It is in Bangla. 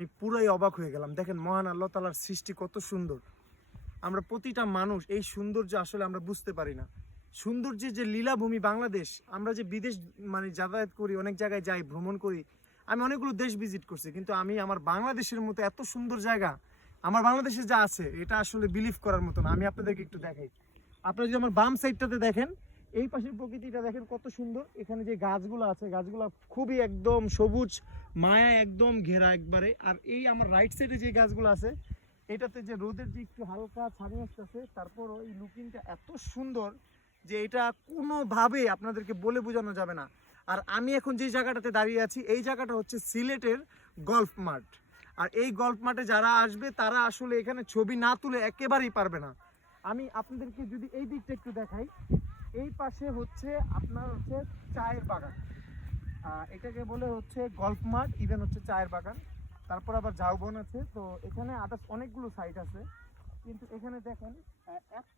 আমি পুরাই অবাক হয়ে গেলাম। দেখেন মহান আল্লাহ তাআলার সৃষ্টি কত সুন্দর। আমরা প্রতিটা মানুষ এই সৌন্দর্য আসলে আমরা বুঝতে পারি না। সৌন্দর্যের যে লীলাভূমি বাংলাদেশ, আমরা যে বিদেশ মানে যাতায়াত করি, অনেক জায়গায় যাই, ভ্রমণ করি। আমি অনেকগুলো দেশ ভিজিট করছি, কিন্তু আমি আমার বাংলাদেশের মতো এত সুন্দর জায়গা আমার বাংলাদেশে যা আছে এটা আসলে বিলিভ করার মতো না। আমি আপনাদেরকে একটু দেখাই। আপনারা যদি আমার বাম সাইডটাতে দেখেন, এই পাশের প্রকৃতিটা দেখেন কত সুন্দর। এখানে যে গাছগুলো আছে, গাছগুলো খুবই একদম সবুজ, মায়া একদম ঘেরা একবারে। আর এই আমার রাইট সাইডে যে গাছগুলো আছে, এটাতে যে রোদের যে একটু হালকা ছানি আসতেছে, তারপর এই লুকিংটা এত সুন্দর যে এটা কোনোভাবে আপনাদেরকে বলে বোঝানো যাবে না। আর আমি এখন যে জায়গাটাতে দাঁড়িয়ে আছি, এই জায়গাটা হচ্ছে সিলেটের গল্ফ মাঠ। আর এই গল্ফ মাঠে যারা আসবে তারা আসলে এখানে ছবি না তুলে একেবারেই পারবে না। আমি আপনাদেরকে যদি এই দিকটা একটু দেখাই, এই পাশে হচ্ছে আপনার হচ্ছে চায়ের বাগান। এটাকে বলে হচ্ছে গল্ফ মাঠ, ইভেন হচ্ছে চায়ের বাগান। তারপর আবার ঝাউবন আছে। তো এখানে আদার্স অনেকগুলো সাইট আছে, কিন্তু এখানে দেখেন এত